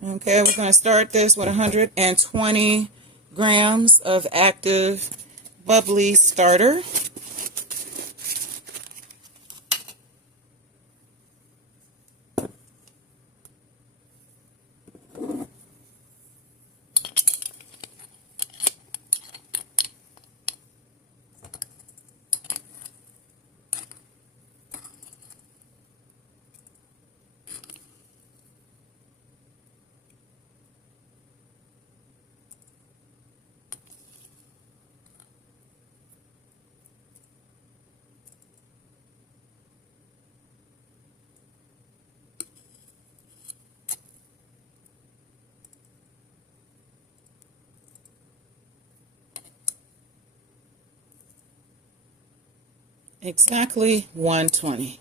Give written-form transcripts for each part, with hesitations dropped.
Okay, we're going to start this with 120 grams of active bubbly starter. Exactly 120.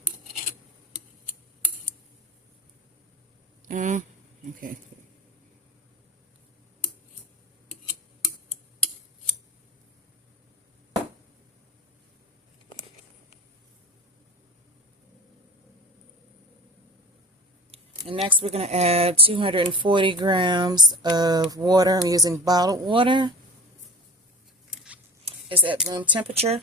Okay. And next we're going to add 240 grams of water. I'm using bottled water. It's at room temperature.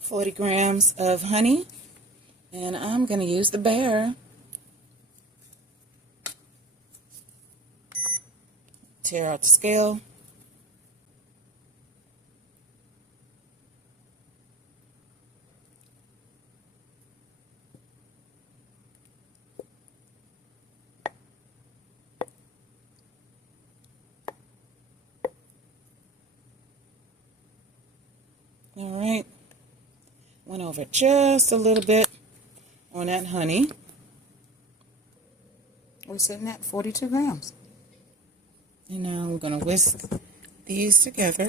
Forty grams of honey, and I'm going to use the bear. Tear out the scale. All right. Went over just a little bit on that honey. We're sitting at 42 grams. And now I'm going to whisk these together.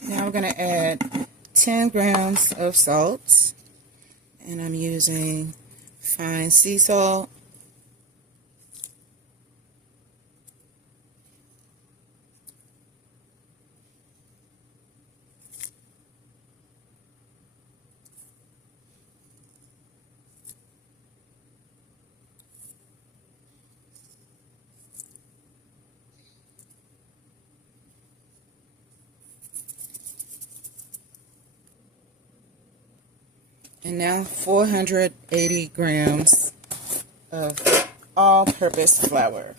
Now we're going to add 10 grams of salt, and I'm using fine sea salt. And now 480 grams of all-purpose flour.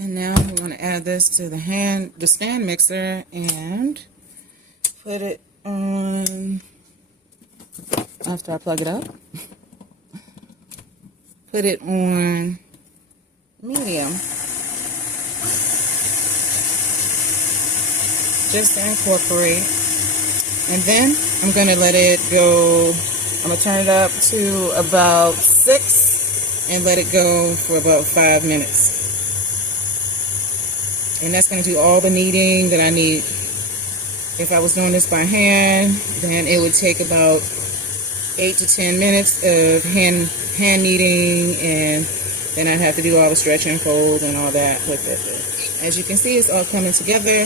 And now we're going to add this to the stand mixer and put it on, after I plug it up, put it on medium, just to incorporate. And then I'm going to let it go. I'm going to turn it up to about 6 and let it go for about 5 minutes. And that's going to do all the kneading that I need. If I was doing this by hand, then it would take about 8 to 10 minutes of hand kneading, and then I'd have to do all the stretch and fold and all that with it. As you can see, it's all coming together.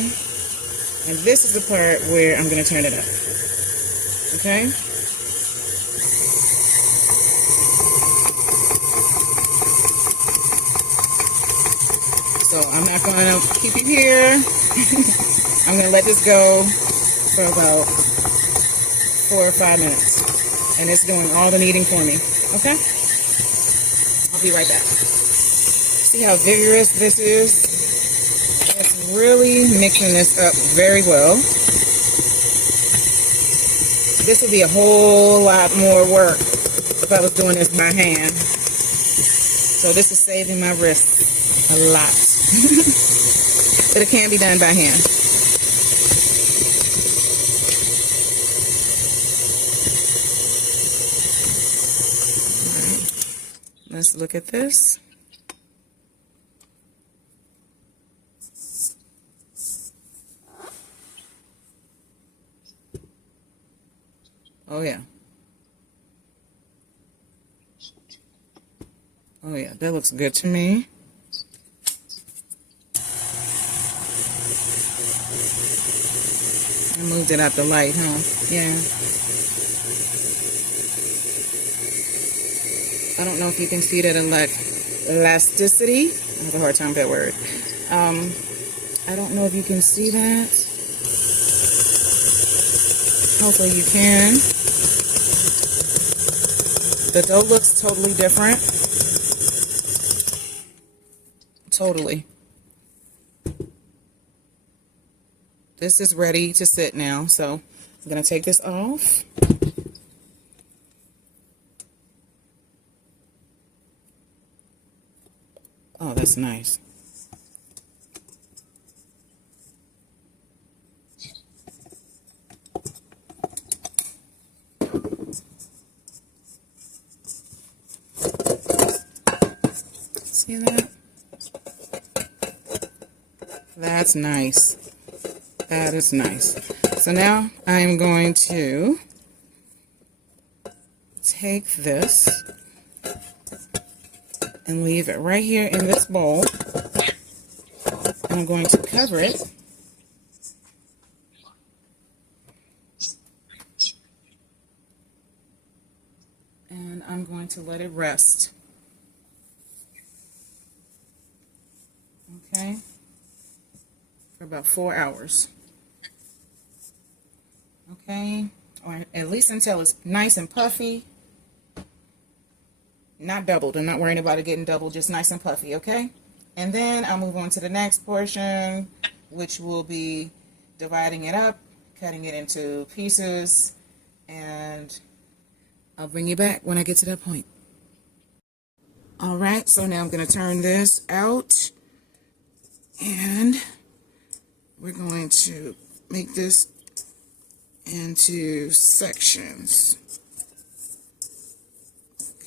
And this is the part where I'm going to turn it up. Okay? So I'm not going to keep you here. I'm going to let this go for about 4 or 5 minutes. And it's doing all the kneading for me. Okay? I'll be right back. See how vigorous this is? It's really mixing this up very well. This would be a whole lot more work if I was doing this by hand. So this is saving my wrists a lot. But it can be done by hand. All right. Let's look at this. Oh yeah. Oh yeah, that looks good to me. I moved it out the light, huh? Yeah. I don't know if you can see that elasticity. I have a hard time with that word. I don't know if you can see that. Hopefully you can. The dough looks totally different. Totally. This is ready to sit now, so I'm going to take this off. Oh, that's nice. See that? That's nice. That is nice. So now I'm going to take this and leave it right here in this bowl. And I'm going to cover it. And I'm going to let it rest. Okay? For about 4 hours. Okay? Or at least until it's nice and puffy. Not doubled. I'm not worrying about it getting doubled, just nice and puffy, okay? And then I'll move on to the next portion, which will be dividing it up, cutting it into pieces, and I'll bring you back when I get to that point. Alright, so now I'm going to turn this out, and we're going to make this into sections.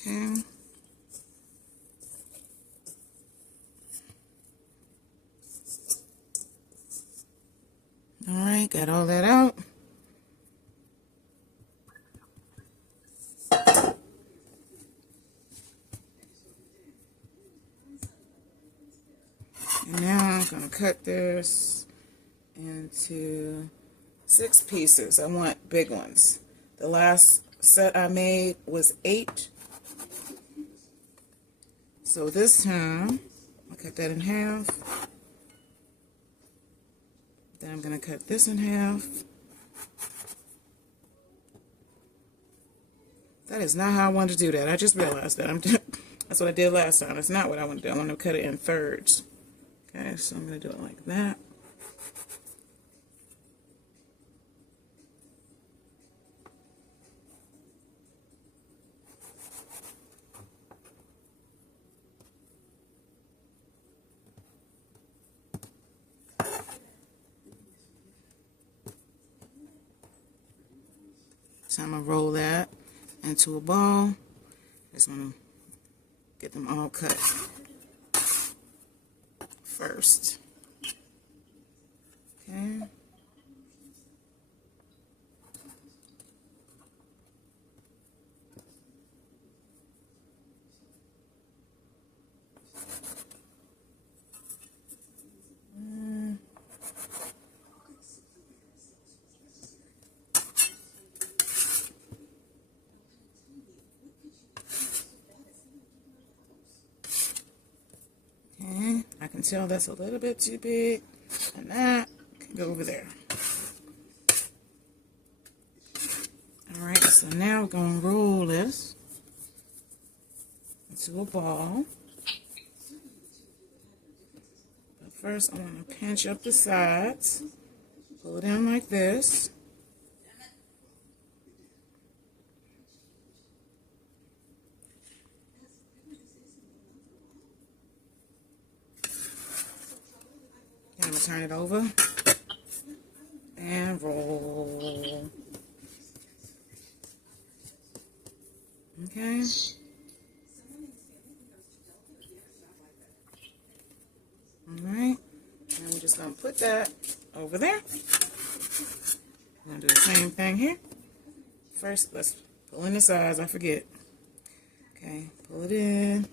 Okay. Alright, got all that out. And now I'm going to cut this into 6 pieces. I want big ones. The last set I made was 8. So this time, I'll cut that in half. Then I'm going to cut this in half. That is not how I wanted to do that. I just realized that. That's what I did last time. It's not what I want to do. I want to cut it in thirds. Okay, so I'm going to do it like that. So I'm going to roll that into a ball. Just want to get them all cut first. Okay. Okay, I can tell that's a little bit too big, and that can go over there. Alright, so now we're going to roll this into a ball. But first, I want to pinch up the sides, pull it in like this. Then we turn it over and roll. Okay. Alright. Now we're just going to put that over there. I'm going to do the same thing here. First, let's pull in the sides. I forget. Okay, pull it in.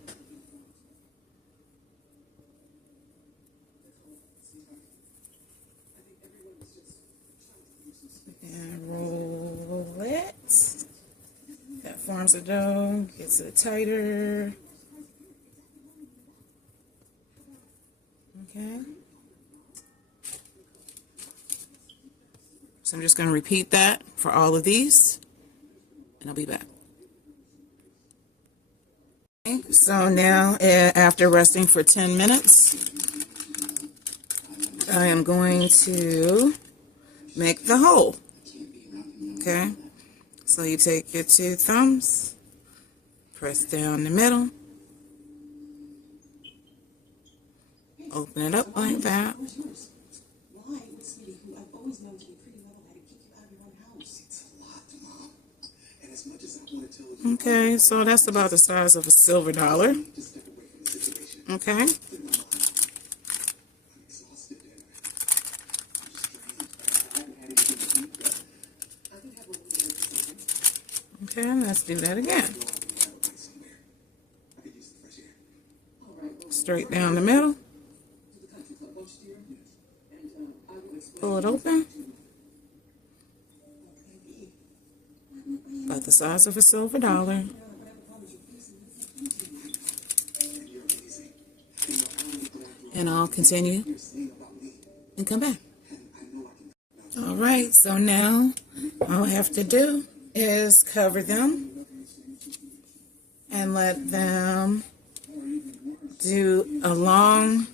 And roll it. That forms the dough, gets it tighter. Okay. So I'm just going to repeat that for all of these, and I'll be back. Okay, so now, after resting for 10 minutes, I am going to make the hole. Okay, so you take your two thumbs, press down the middle, open it up like that. Okay, so that's about the size of a silver dollar. Okay. Okay, let's do that again. Straight down the middle. Pull it open. About the size of a silver dollar. And I'll continue and come back. Alright, so now all I have to do is cover them and let them do a long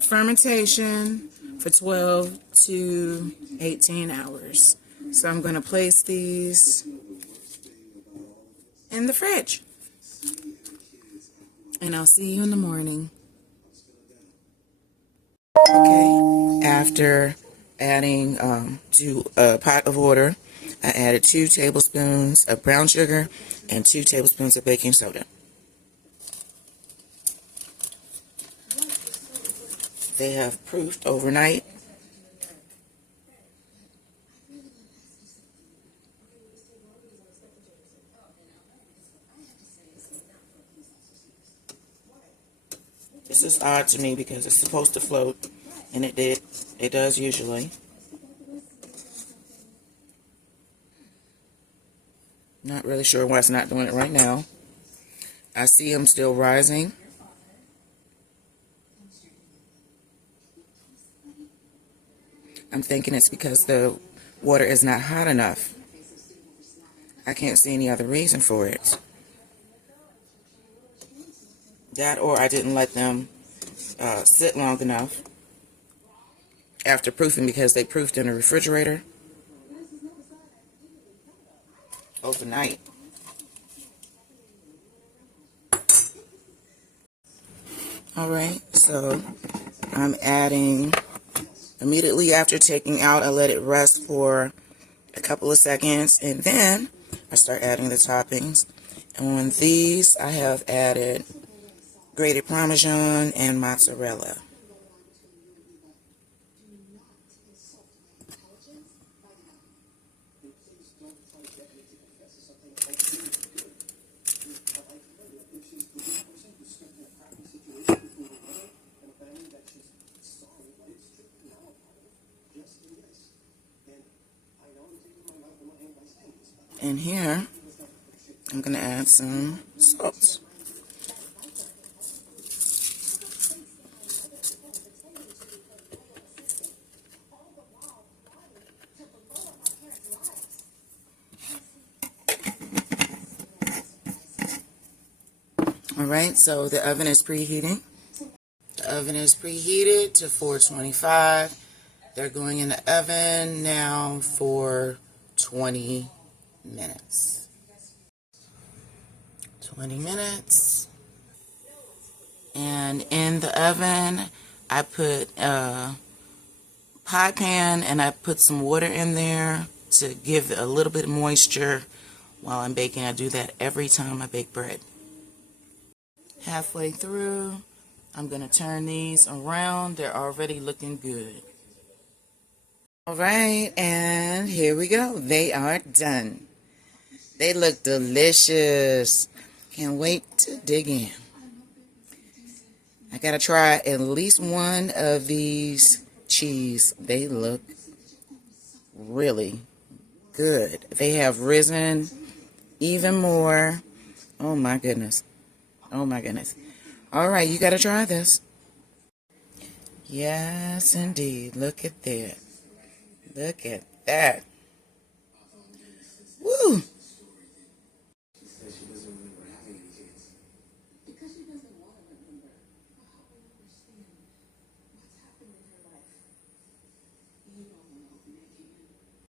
fermentation for 12 to 18 hours. So I'm going to place these in the fridge. And I'll see you in the morning. Okay, after adding to a pot of water, I added 2 tablespoons of brown sugar and 2 tablespoons of baking soda. They have proofed overnight. This is odd to me because it's supposed to float, and it did. It does usually. Not really sure why it's not doing it right now. I see them still rising. I'm thinking it's because the water is not hot enough. I can't see any other reason for it. That, or I didn't let them sit long enough after proofing, because they proofed in the refrigerator overnight. Alright, so I'm adding, immediately after taking out, I let it rest for a couple of seconds, and then I start adding the toppings. And on these, I have added grated Parmesan and mozzarella. And here, I'm going to add some salt. Alright, so the oven is preheating. The oven is preheated to 425. They're going in the oven now for 20 minutes. 20 minutes. And in the oven, I put a pie pan and I put some water in there to give a little bit of moisture while I'm baking. I do that every time I bake bread. Halfway through, I'm going to turn these around. They're already looking good. Alright, and here we go. They are done. They look delicious. Can't wait to dig in. I gotta try at least one of these cheese. They look really good. They have risen even more. Oh my goodness. Oh my goodness. Alright, you gotta try this. Yes, indeed. Look at that. Look at that.